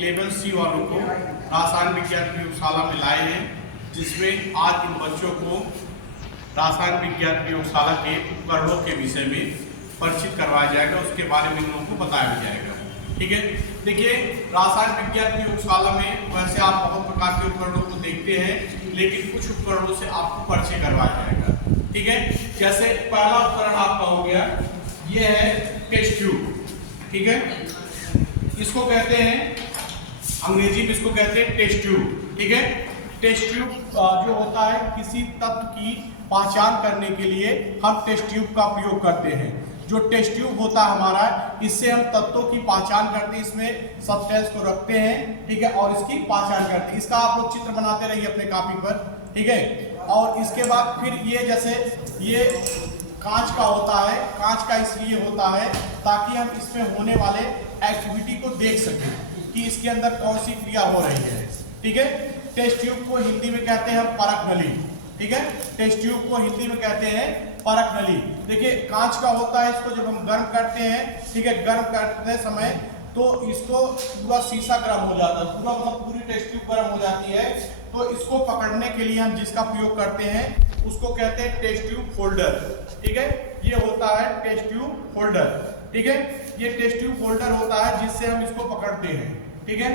11 सी वालों को रसायन विज्ञान प्रयोगशाला में लाए हैं, जिसमें आज इन बच्चों को रसायन विज्ञान प्रयोगशाला के उपकरणों के विषय में परिचित करवाया जाएगा, उसके बारे में इन लोगों को बताया जाएगा। ठीक है, देखिए रसायन विज्ञान प्रयोगशाला में वैसे आप बहुत प्रकार के उपकरणों को देखते हैं, लेकिन कुछ उपकरणों से आपको परिचय करवाया जाएगा। ठीक है, जैसे पहला उपकरण आपका हो गया, ये है टेस्ट ट्यूब। ठीक है, इसको कहते हैं अंग्रेजी में इसको कहते हैं टेस्ट ट्यूब। ठीक है, टेस्ट ट्यूब जो होता है किसी तत्व की पहचान करने के लिए हम टेस्ट ट्यूब का प्रयोग करते हैं। जो टेस्ट ट्यूब होता है हमारा, इससे हम तत्वों की पहचान करते हैं, इसमें सब्सटेंस को रखते हैं। ठीक है, और इसकी पहचान करते हैं। इसका आप लोग चित्र बनाते रहिए अपने कॉपी पर। ठीक है, और इसके बाद फिर ये जैसे ये कांच का होता है, कांच का इसलिए होता है ताकि हम इसमें होने वाले एक्टिविटी को देख सकें कि इसके अंदर कौन सी क्रिया हो रही है। ठीक है, टेस्ट ट्यूब को हिंदी में कहते हैं परख नली। ठीक है, टेस्ट ट्यूब को हिंदी में कहते हैं परख नली। देखिए कांच का होता है, इसको जब हम गर्म करते हैं, ठीक है, गर्म करते समय तो इसको पूरा शीशा गर्म हो जाता है, पूरा मतलब पूरी टेस्ट ट्यूब गर्म हो जाती है। तो इसको पकड़ने के लिए हम जिसका प्रयोग करते हैं उसको कहते हैं टेस्ट ट्यूब होल्डर। ठीक है, ये होता है टेस्ट ट्यूब होल्डर। ठीक है, ये टेस्ट ट्यूब होल्डर होता है जिससे हम इसको पकड़ते हैं। ठीक है,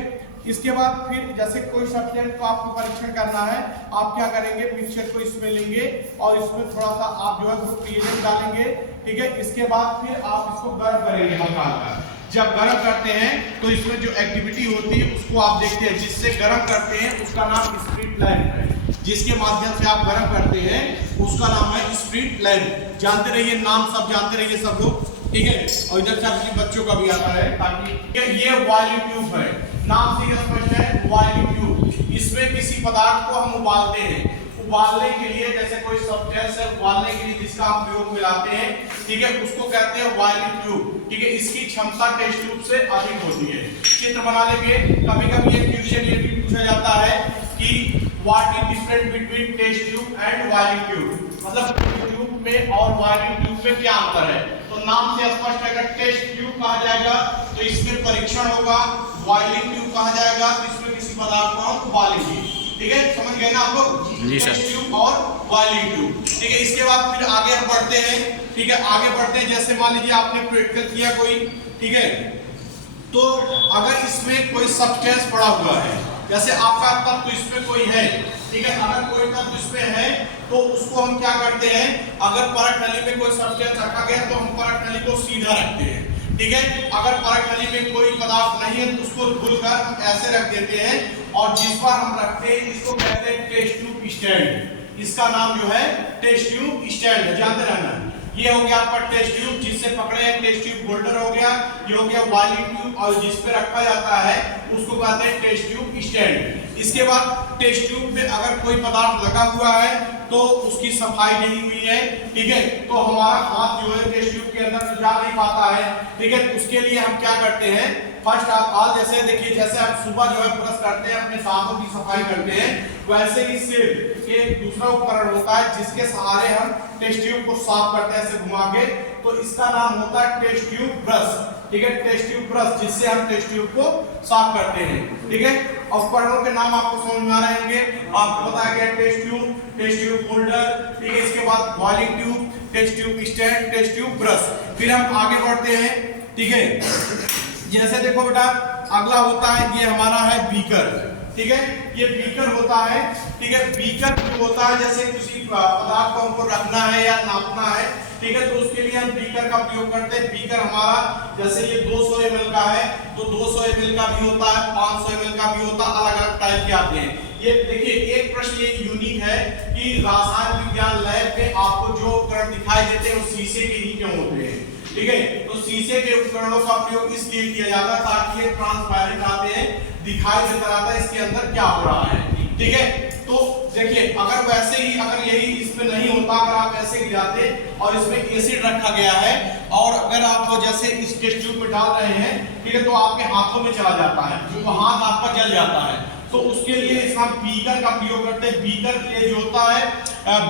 इसके बाद फिर जैसे कोई सब्सटेंस को आपको परीक्षण करना है, आप क्या करेंगे, पिक्चर को इसमें लेंगे और इसमें थोड़ा सा आप जो है ग्रुप रिएजेंट डालेंगे। ठीक है, इसके बाद फिर आप इसको गर्म करेंगे हल्का हल्का। जब गर्म करते हैं तो इसमें जो एक्टिविटी होती है उसको आप देखते हैं, जिससे गर्म करते हैं उसका नाम स्प्रिट लैंप है। जिसके माध्यम से आप गर्म करते हैं उसका नाम है स्प्रिट लैंप। जानते रहिए, नाम सब जानते रहिए सब लोग। ठीक है, और इधर से आपके बच्चों का भी आता है ताकि ये वॉल्यूम ट्यूब है, नाम से स्पष्ट है वॉल्यूम ट्यूब। इसमें किसी पदार्थ को हम उबालते हैं। उबालने के लिए जैसे कोई सब्सटेंस है, उबालने के लिए जिसका हम प्रयोग में लाते हैं, ठीक है, उसको कहते हैं वॉल्यूम ट्यूब। ठीक है, इसकी क्षमता टेस्ट ट्यूब से अधिक होती है। चित्र बना लेंगे। कभी कभी एक क्वेश्चन ये भी पूछा जाता है कि what is difference between test tube and volume tube, मतलब टेस्ट ट्यूब में और वॉल्यूम ट्यूब में क्या अंतर है। तो नाम से स्पष्ट है, अगर टेस्ट ट्यूब कहा जाएगा तो इसमें परीक्षण होगा, वॉल्यूम ट्यूब कहा जाएगा तो इसमें किसी पदार्थ को हम उबालेंगे। ठीक है, समझ गए ना आप लोग, टेस्ट ट्यूब और वॉल्यूम ट्यूब। ठीक है, इसके बाद फिर आगे हम बढ़ते हैं। ठीक है, आगे बढ़ते हैं, जैसे मान लीजिए आपने प्रैक्टिकल किया कोई, ठीक है, तो अगर इसमें कोई सब्सटेंस पड़ा हुआ है, जैसे आपका तत्व इसमें कोई है, ठीक है, अगर कोई तत्व इसमें है तो उसको हम क्या करते हैं, अगर परख नली में कोई सब्सटेंस रखा गया तो हम परख नली को सीधा रखते हैं। ठीक है, अगर परख नली में कोई पदार्थ नहीं है तो उसको धुलकर हम ऐसे रख देते हैं, और जिस पर हम रखते हैं इसको कहते हैं टेस्ट ट्यूब स्टैंड। इसका नाम जो है टेस्ट ट्यूब स्टैंड है, जानते रहना। ये हो गया आपका टेस्ट ट्यूब जिससे पकड़े हैं, टेस्ट ट्यूब होल्डर हो गया। ये हो गया वॉल्यूम ट्यूब, और जिस पे रखा जाता है उसको कहते हैं टेस्ट ट्यूब स्टैंड। इसके बाद टेस्ट ट्यूब में अगर कोई पदार्थ लगा हुआ है तो उसकी सफाई नहीं हुई है, ठीक है, तो हमारा हाथ जो है टेस्ट ट्यूब के अंदर जा नहीं पाता है। ठीक है, उसके लिए हम क्या करते हैं, फर्स्ट आप हाल जैसे देखिए, जैसे आप सुबह जो है ब्रश करते हैं, अपने दांतों की सफाई करते हैं, वैसे ही सिर्फ एक दूसरा उपकरण होता है जिसके सहारे हम टेस्ट ट्यूब को साफ करते हैं ऐसे घुमा के, तो इसका नाम होता है टेस्ट ट्यूब ब्रश। ठीक है, टेस्ट ट्यूब ब्रश, जिससे हम टेस्ट ट्यूब को साफ करते हैं। ठीक है, उपकरणों के नाम आपको समझ में आ रहे होंगे, आपको बताया गया test tube, test tube holder. ठीक है, इसके बाद volume tube, test tube stand, test tube brush. फिर हम आगे बढ़ते हैं। ठीक है, जैसे देखो बेटा, अगला होता है ये हमारा है बीकर। ठीक है, ये बीकर होता है। ठीक है, बीकर जो होता है, जैसे किसी पदार्थ को हमको रखना है या नापना है, ठीक है, तो उसके लिए हम बीकर का प्रयोग करते हैं। बीकर हमारा जैसे ये 200 ml का है तो 200 ml का भी होता है, 500 ml का भी होता है, अलग अलग टाइप के आते हैं। ये देखिए, एक प्रश्न ये यूनिक है कि रसायन विज्ञान लैब में आपको जो उपकरण दिखाई देते हैं वो शीशे के ही क्यों होते हैं। ठीक है, तो शीशे के उपकरणों का प्रयोग इसलिए किया जाता है ताकि ये ट्रांसपेरेंट आते हैं, दिखाई देता रहता है इसके अंदर क्या हो रहा है। ठीक है, तो देखिए, अगर वैसे ही अगर यही इसमें नहीं होता, अगर आप ऐसे गिराते और इसमें एसिड रखा गया है और अगर आप जैसे इस टेस्ट ट्यूब में डाल रहे हैं, ठीक है, तो आपके हाथों में चला जाता है, तो हाथ आपका जल जाता है। तो उसके लिए हम बीकर का प्रयोग करते हैं। बीकर ये जो होता है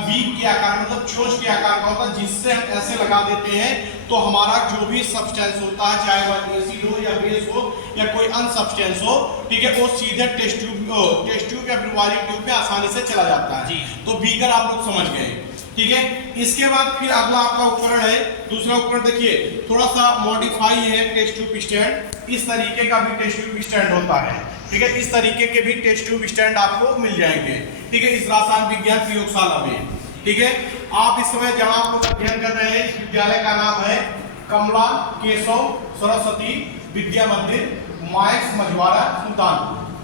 बीक के आकार मतलब चोंच के आकार का होता है, जिससे हम ऐसे लगा देते हैं तो हमारा जो भी सब्सटेंस होता है, चाहे वह एसिड हो या बेस हो या कोई अन्य सब्सटेंस हो, ठीक है, वो सीधे टेस्ट ट्यूब या फिर वायरिंग ट्यूब में आसानी से चला जाता है। तो बीकर आप लोग समझ गए, ठीक है। इसके बाद फिर अगला आपका उपकरण है, दूसरा उपकरण देखिए थोड़ा सा मॉडिफाई है, टेस्ट ट्यूब स्टैंड। इस तरीके का भी टेस्ट ट्यूब स्टैंड होता है, ठीक है। इस तरीके के भी टेस्ट ट्यूब स्टैंड आपको मिल जाएंगे, ठीक है, इस रसायन विज्ञान प्रयोगशाला में, ठीक है। आप इस समय जहां आप लोग अध्ययन कर रहे हैं, इस विद्यालय का नाम है कमला केशव सरस्वती विद्या मंदिर, माइक्स मझवाड़ा सुल्तान,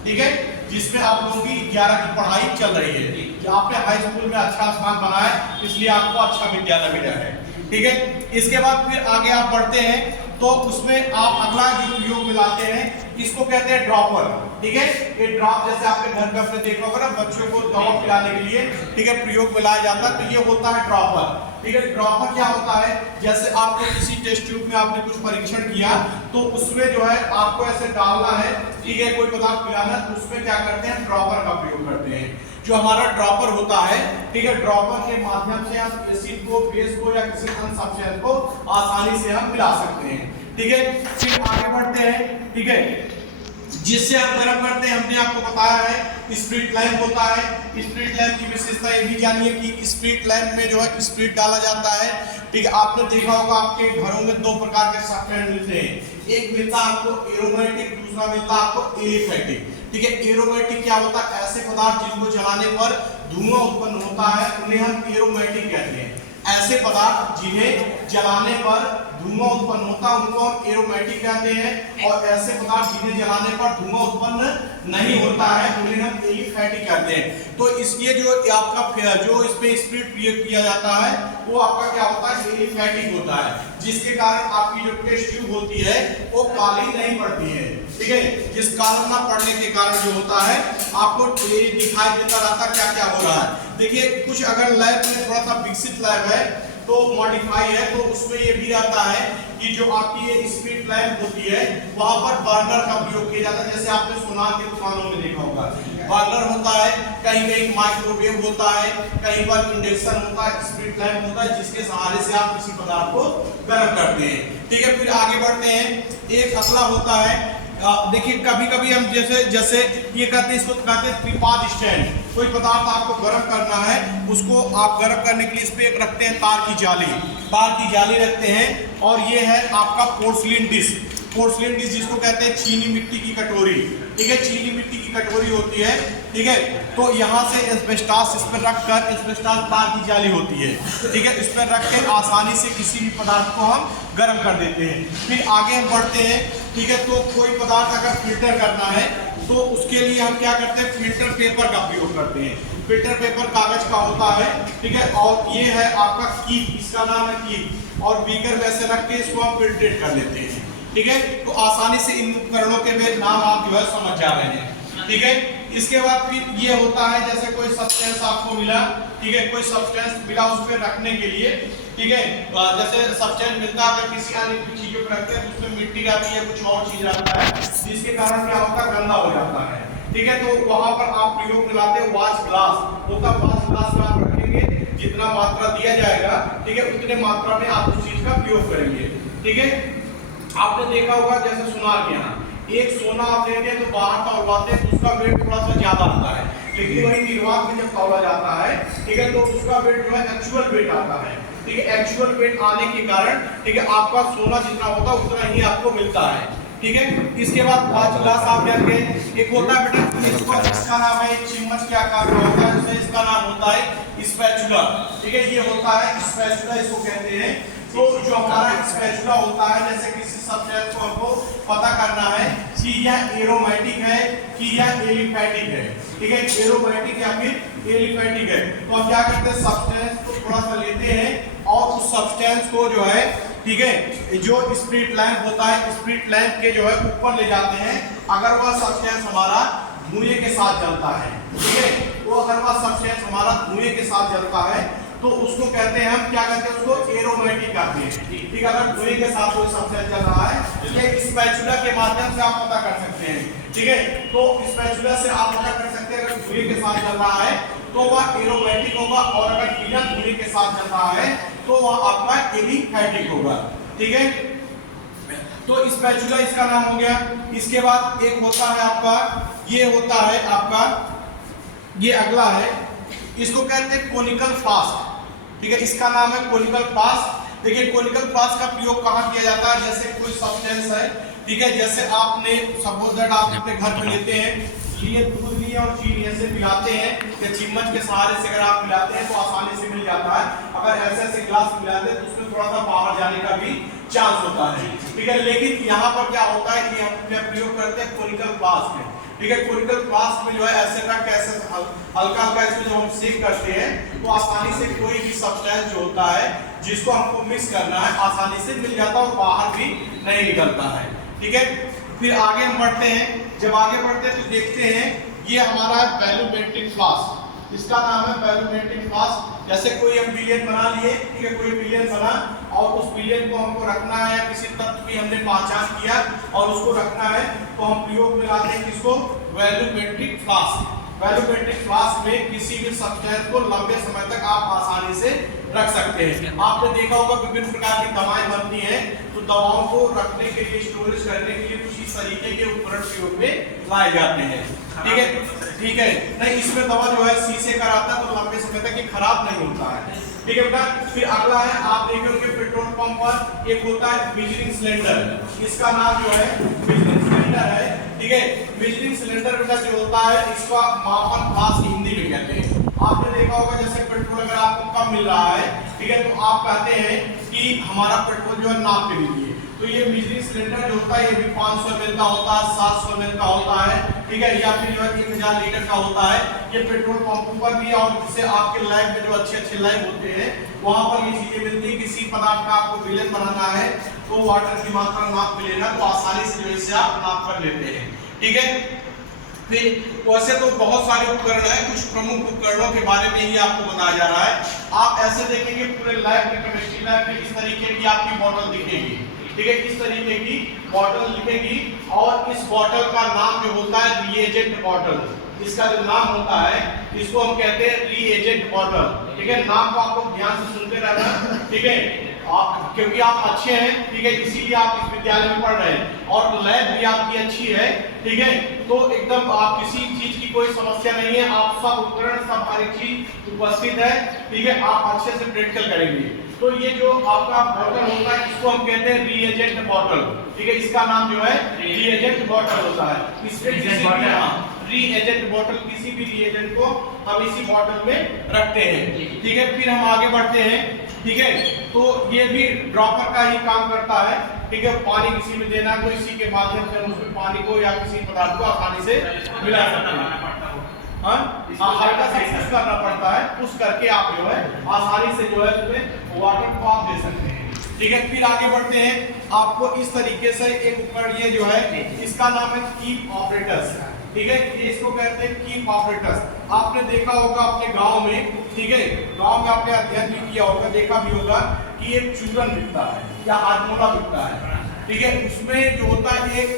ठीक है, जिसमें आप लोगों की 11 की पढ़ाई चल रही है। आपने हाई स्कूल में अच्छा स्थान बनाया है, इसलिए आपको अच्छा विद्यालय मिला है, ठीक है। इसके बाद फिर आगे आप बढ़ते हैं तो उसमें आप अगला जो प्रयोग में लाते हैं, इसको कहते हैं ड्रॉपर, ठीक है। ये ड्रॉप जैसे आपके घर में आपने देखा होगा ना, बच्चों को दवा पिलाने के लिए, ठीक है, प्रयोग में लाया जाता है, तो ये होता है ड्रॉपर, ठीक है। ड्रॉपर क्या होता है, जैसे आपको किसी टेस्ट ट्यूब में आपने कुछ परीक्षण किया तो उसमें जो है आपको ऐसे डालना है, ठीक है, कोई पदार्थ पिलाना, तो उसमें क्या करते हैं, ड्रॉपर का प्रयोग करते हैं। जो हमारा ड्रॉपर होता है, ठीक है, ड्रॉपर के माध्यम से हम एसिड को, बेस को या किसी अन्य सब्सटेंस को आसानी से हम मिला सकते हैं, ठीक है। फिर आगे बढ़ते हैं, ठीक है, जिससे हम गर्म करते हैं, हमने आपको बताया है स्प्रिट लैंप होता है। स्प्रिट लैंप की विशेषता ये भी जानिए कि स्प्रिट लैंप में जो है स्प्रिट डाला जाता है, ठीक है। आपने देखा होगा आपके घरों में दो प्रकार के सॉफ्टवेयर मिलते हैं, एक मिलता है आपको एरोमेटिक, दूसरा मिलता है आपको एलिफैटिक, ठीक है। एरोमेटिक क्या होता है, ऐसे पदार्थ जिनको जलाने पर धुआं उत्पन्न होता है उन्हें हम एरोमेटिक कहते हैं। ऐसे पदार्थ जिन्हें जलाने पर धुआं उत्पन्न होता है उनको हम एरोमेटिक कहते हैं, और ऐसे पदार्थ जिन्हें जलाने पर धुआं उत्पन्न नहीं होता है उन्हें हम एलिफैटिक कहते हैं। तो इसलिए जो आपका जो इसमें स्प्रिट प्रयोग किया जाता है वो आपका क्या होता है, एलिफैटिक होता है, जिसके कारण आपकी जो टेस्ट ट्यूब होती है वो काली नहीं पड़ती है, ठीक है। जिस कारण ना पड़ने के कारण जो होता है आपको दिखाई देता रहता क्या क्या हो रहा है। देखिए कुछ अगर लैब में थोड़ा सा विकसित लैब है तो मॉडिफाई है, तो उसमें ये भी रहता है कि जो आपकी ये स्प्रिट लैंप होती है वहां पर बर्नर का प्रयोग किया जाता है। जैसे आपने सोनार की दुकानों में देखा होगा बर्नर होता है, कहीं कहीं माइक्रोवेव होता है, कहीं पर इंडक्शन होता है, स्प्रिट लैंप होता है, जिसके सहारे से आप किसी पदार्थ को गर्म करते हैं, ठीक है। फिर आगे बढ़ते हैं, एक अगला होता है, देखिए कभी कभी हम जैसे ये कहते हैं, इसको कहते हैं त्रिपाद स्टैंड। कोई पदार्थ आपको गर्म करना है, उसको आप गर्म करने के लिए इस पे एक रखते हैं तार की जाली रखते हैं, और ये है आपका पोर्सलिन डिश जिसको कहते हैं चीनी मिट्टी की कटोरी, ठीक है, चीनी मिट्टी की कटोरी होती है, ठीक है। तो यहाँ से एस्बेस्टॉस इस पर रखकर, एस्बेस्टॉस तार की जाली होती है, ठीक है, इस पर रख के आसानी से किसी भी पदार्थ को हम गर्म कर देते हैं। फिर आगे हम बढ़ते हैं, ठीक है। तो कोई पदार्थ अगर फिल्टर करना है तो उसके लिए हम क्या करते हैं, फिल्टर पेपर का प्रयोग करते हैं। फिल्टर पेपर कागज का होता है, ठीक है, और ये है आपका कीप, इसका नाम है कीप, और बीकर वैसे रख के इसको हम फिल्ट्रेट कर लेते हैं, ठीक है। तो आसानी से इन उपकरणों के भी नाम आप जो है समझ जा रहे हैं, ठीक है। इसके बाद फिर ये होता है, जैसे कोई सब्सटेंस आपको मिला, ठीक है, कोई सब्सटेंस मिला उस पर रखने के लिए, ठीक है, जैसे सब्सटेंस मिलता है अगर किसी अन्य चीजों पर रखते हैं तो उसमें मिट्टी रहती है, कुछ और चीज रहता है, जिसके कारण क्या होता है, गंदा हो जाता है, ठीक है। तो वहां पर आप प्रयोग में लाते हैं वॉश ग्लास होता है, वॉश ग्लास में आप रखेंगे, जितना मात्रा दिया जाएगा, ठीक है, उतने मात्रा में आप उस चीज का प्रयोग करेंगे, ठीक है। आपने देखा होगा जैसे सोनार के यहाँ एक सोना आप लेते हैं तो बाहर तौलवाते हैं तो उसका वेट थोड़ा सा ज्यादा आता है, लेकिन वही निर्वात में जब तौला जाता है, ठीक है, तो उसका वेट जो है एक्चुअल वेट आता है, ठीक है। एक्चुअल वेट आने के कारण, ठीक है, आपका सोना जितना होता है उतना ही आपको मिलता है, ठीक है। इसके बाद 5 ग्लास आप लेंगे, एक होता है बेटा इसका नाम है चम्मच के आकार का होता है, इसका नाम होता है स्पैचुला, ठीक है, ये होता है स्पैचुला, इसको कहते हैं। तो जो हमारा स्पैचुला होता है, जैसे किसी सब्सटेंस को हमको पता करना है कि यह एरोमेटिक है कि यह एलिफैटिक है, ठीक है, एरोमेटिक या फिर एलिफैटिक है, तो हम क्या करते हैं, सब्सटेंस को थोड़ा सा लेते हैं और उस सब्सटेंस को जो है, ठीक है, जो स्प्रिट लैंप होता है, स्प्रिट लैंप के जो है ऊपर ले जाते हैं। अगर वह सब्सटेंस हमारा धुएं के साथ जलता है, ठीक है, तो अगर वह सब्सटेंस हमारा धुएं के साथ जलता है तो उसको कहते हैं, हम क्या कहते हैं उसको, एरोमेटिक कहते हैं। ठीक है, अगर धुएं के साथ कोई सब्सटेंस चल रहा है, ये स्पैचुला के माध्यम से आप पता कर सकते हैं। ठीक है, तो स्पैचुला से आप पता कर सकते हैं अगर धुएं के साथ चल रहा है तो वह एरोमेटिक होगा, और अगर बिना धुएं के साथ चल रहा है तो वह आपका एलिफैटिक होगा। ठीक है, तो स्पैचुला इसका नाम हो गया। इसके बाद एक होता है आपका, ये होता है आपका, ये अगला है, इसको कहते हैं कोनिकल फ्लास्क। ठीक है, इसका नाम है कोनिकल फ्लास्क। देखिए कोनिकल फ्लास्क का प्रयोग कहाँ किया जाता है, जैसे कोई सब्सटेंस है, ठीक है, जैसे आपने सपोज दैट आप अपने घर पे लेते हैं, लिए दूध लिए और चीनी ऐसे मिलाते हैं, या चम्मच के सहारे से अगर आप मिलाते हैं तो आसानी से मिल जाता है। अगर ऐसे ऐसे ग्लास मिलाते हैं तो उसमें थोड़ा सा बाहर जाने का भी चांस होता है। ठीक है, लेकिन यहाँ पर क्या होता है कि हम प्रयोग करते हैं कोनिकल फ्लास्क में। ठीक है, कोनिकल फ्लास्क में जो है ऐसे ना कैसे हल्का हल्का इसको जब हम सेक करते हैं तो आसानी से कोई भी सब्सटेंस जो होता है जिसको हमको मिक्स करना है आसानी से मिल जाता है और बाहर भी नहीं निकलता है। ठीक है, फिर आगे हम बढ़ते हैं। जब आगे बढ़ते हैं तो देखते हैं ये हमारा है वैल्यूमेट्रिक फ्लास्क। इसका नाम है वैल्यूमेट्रिक फ्लास्क। जैसे कोई हम बिलियन बना लिए, ठीक है, कोई बिलियन बना और उस बिलियन को हमको रखना है, किसी तत्व की हमने पहचान किया और उसको रखना है, तो हम प्रयोग में लाते हैं किसको, वैल्यूमेट्रिक फ्लास्क। वैल्यूमेट्रिक फ्लास्क में किसी भी सब्सटेंस को लंबे समय तक आप आसानी से रख सकते हैं। आपने देखा होगा विभिन्न प्रकार की दवाएं बनती हैं, तो दवाओं को रखने के लिए, स्टोरेज करने के लिए कुछ इस तरीके के उपकरण प्रयोग में लाए जाते हैं। ठीक है, ठीक है, नहीं इसमें दवा जो है शीशे का रहता है तो लंबे समय तक ये खराब नहीं होता है। ठीक है बेटा, फिर अगला है, आप देखें उनके पेट्रोल पंप पर एक होता है मेजरिंग सिलेंडर। इसका नाम जो है मेजरिंग सिलेंडर है। ठीक है, मेजरिंग सिलेंडर बेटा जो होता है इसका मापन फ्लास्क हिंदी में कहते हैं। आपने देखा होगा जैसे पेट्रोल अगर आपको कम मिल रहा है, ठीक है, तो आप कहते हैं कि हमारा पेट्रोल जो है नाप के लीजिए। तो ये मेजरिंग सिलेंडर जो होता है ये भी 500 ml का होता है, 700 ml का होता है। ठीक है, या फिर जो है 1000 लीटर का होता है। ये पेट्रोल पंपों पर भी और जिससे आपके लैब में जो अच्छे लैब होते हैं वहां पर ये चीजें मिलती है। किसी पदार्थ का आपको विलयन बनाना है तो वाटर की मात्रा नाप के लेना, तो आसानी से जो इसे आप नाप कर लेते हैं। ठीक है, फिर वैसे तो बहुत सारे उपकरण हैं, कुछ प्रमुख उपकरणों के बारे में ही आपको बताया जा रहा है। आप ऐसे देखेंगे पूरे लैब में, केमिस्ट्री लैब में इस तरीके की आपकी बॉटल दिखेगी। ठीक है, इस तरीके की बॉटल लिखेगी और इस बॉटल का नाम जो होता है रिएजेंट बॉटल। इसका जो नाम होता है इसको हम कहते हैं रिएजेंट बॉटल। ठीक है, नाम को आप लोग ध्यान से सुनते रहना। ठीक है, आप क्योंकि आप अच्छे हैं, ठीक है, इसीलिए आप इस विद्यालय में पढ़ रहे हैं और लैब भी आपकी अच्छी है। ठीक है, तो एकदम आप किसी चीज की कोई समस्या नहीं है, आप सब उपकरण सब हर एक चीज उपस्थित है। ठीक है, आप अच्छे से प्रैक्टिकल करेंगे। तो ये जो आपका बॉटल होता है इसको हम कहते हैं रिएजेंट बॉटल। ठीक है, इसका नाम जो है रिएजेंट बॉटल होता है। इसमें रिएजेंट बॉटल, किसी भी रिएजेंट को हम इसी बॉटल में रखते हैं। ठीक है, फिर हम आगे बढ़ते हैं। ठीक है, तो ये भी ड्रॉपर का ही काम करता है। ठीक है, पानी किसी में देना तो इसी के माध्यम से हम उसमें पानी को या किसी पदार्थ को आसानी से मिला सकते हैं। हाँ, हल्का सा पुश करना पड़ता है, पुश करके आप जो है आसानी से जो है उसमें वाटर को आप दे सकते हैं। ठीक है, फिर आगे बढ़ते हैं। आपको इस तरीके से एक उपकरण ये जो है इसका नाम है कीप ऑपरेटर्स। ठीक है, ये इसको कहते हैं कीप ऑपरेटर्स। आपने देखा होगा अपने गांव में, ठीक है, गांव में आपने अध्ययन भी किया होगा, देखा भी होगा कि एक चूरन बिकता है या हाजमोला बिकता है। ठीक है, उसमें जो होता है एक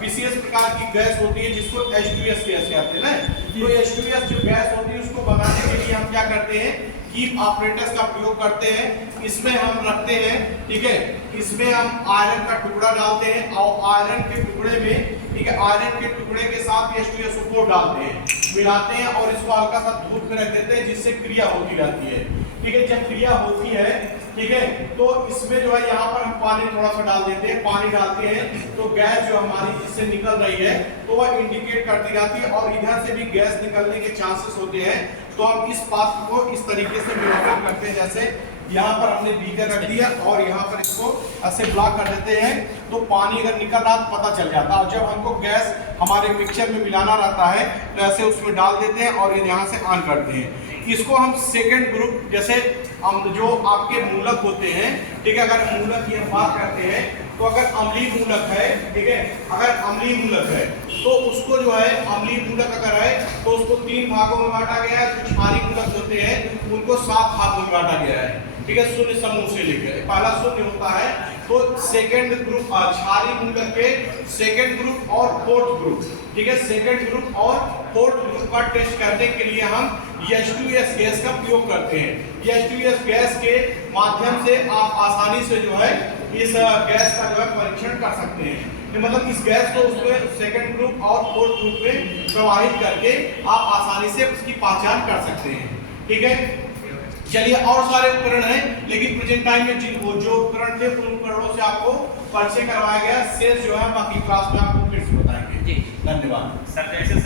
विशेष प्रकार की गैस होती है जिसको H2S गैस कहते हैं ना। तो H2S जो गैस होती है उसको बनाने के लिए हम क्या करते हैं, कीप ऑपरेटर्स का प्रयोग करते हैं। इसमें हम रखते हैं, ठीक है, इसमें हम आयरन का टुकड़ा डालते हैं और आयरन के टुकड़े में, ठीक है, आयरन के टुकड़े के साथ H2SO को डालते हैं, मिलाते हैं और इसको हल्का सा धूप में रख देते हैं जिससे क्रिया होती रहती है। ठीक है, जब क्रिया होती है, ठीक है, तो इसमें जो है यहाँ पर हम पानी थोड़ा सा डाल देते हैं। पानी डालते हैं तो गैस जो हमारी इससे निकल रही है तो वह इंडिकेट करती रहती है और इधर से भी गैस निकलने के चांसेस होते हैं। तो हम इस पात्र को इस तरीके से मेजर करते हैं, जैसे यहाँ पर हमने बीकर रख दिया और यहाँ पर इसको ऐसे ब्लॉक कर देते हैं तो पानी अगर निकल रहा तो पता चल जाता है। और जब हमको गैस हमारे मिक्सचर में मिलाना रहता है तो ऐसे उसमें डाल देते हैं और यहाँ से ऑन करते हैं। इसको हम सेकंड ग्रुप, जैसे हम जो आपके मूलक होते हैं, ठीक है, अगर मूलक की हम बात करते हैं तो अगर अम्लीय मूलक है, ठीक है, अगर अम्लीय मूलक है तो उसको जो है अम्लीय मूलक अगर है तो उसको 3 भागों में बांटा गया है। जो क्षारीय मूलक होते हैं उनको 7 भागों में बांटा गया है, ठीक है, शून्य समूह से लेकर। पहला शून्य होता है तो सेकंड ग्रुप क्षारीय मूलक के सेकंड ग्रुप और फोर्थ ग्रुप, ठीक है, सेकंड ग्रुप और फोर्थ ग्रुप का टेस्ट करने के लिए हम H2S गैस का प्रयोग करते हैं। H2S गैस के माध्यम से आप आसानी से जो है इस गैस का जो है परीक्षण कर सकते हैं। तो मतलब इस गैस को उसमें सेकंड ग्रुप और फोर्थ ग्रुप में प्रवाहित करके आप आसानी से उसकी पहचान कर सकते हैं, ठीक है। चलिए और सारे उपकरण हैं, लेकिन प्रेजेंट टाइम में जो उपकरण थे उन उपकरणों से आपको परिचय करवाया गया। शेष जो है बाकी क्लास में आपको फिर से बताएंगे। जी धन्यवाद सर। कैसे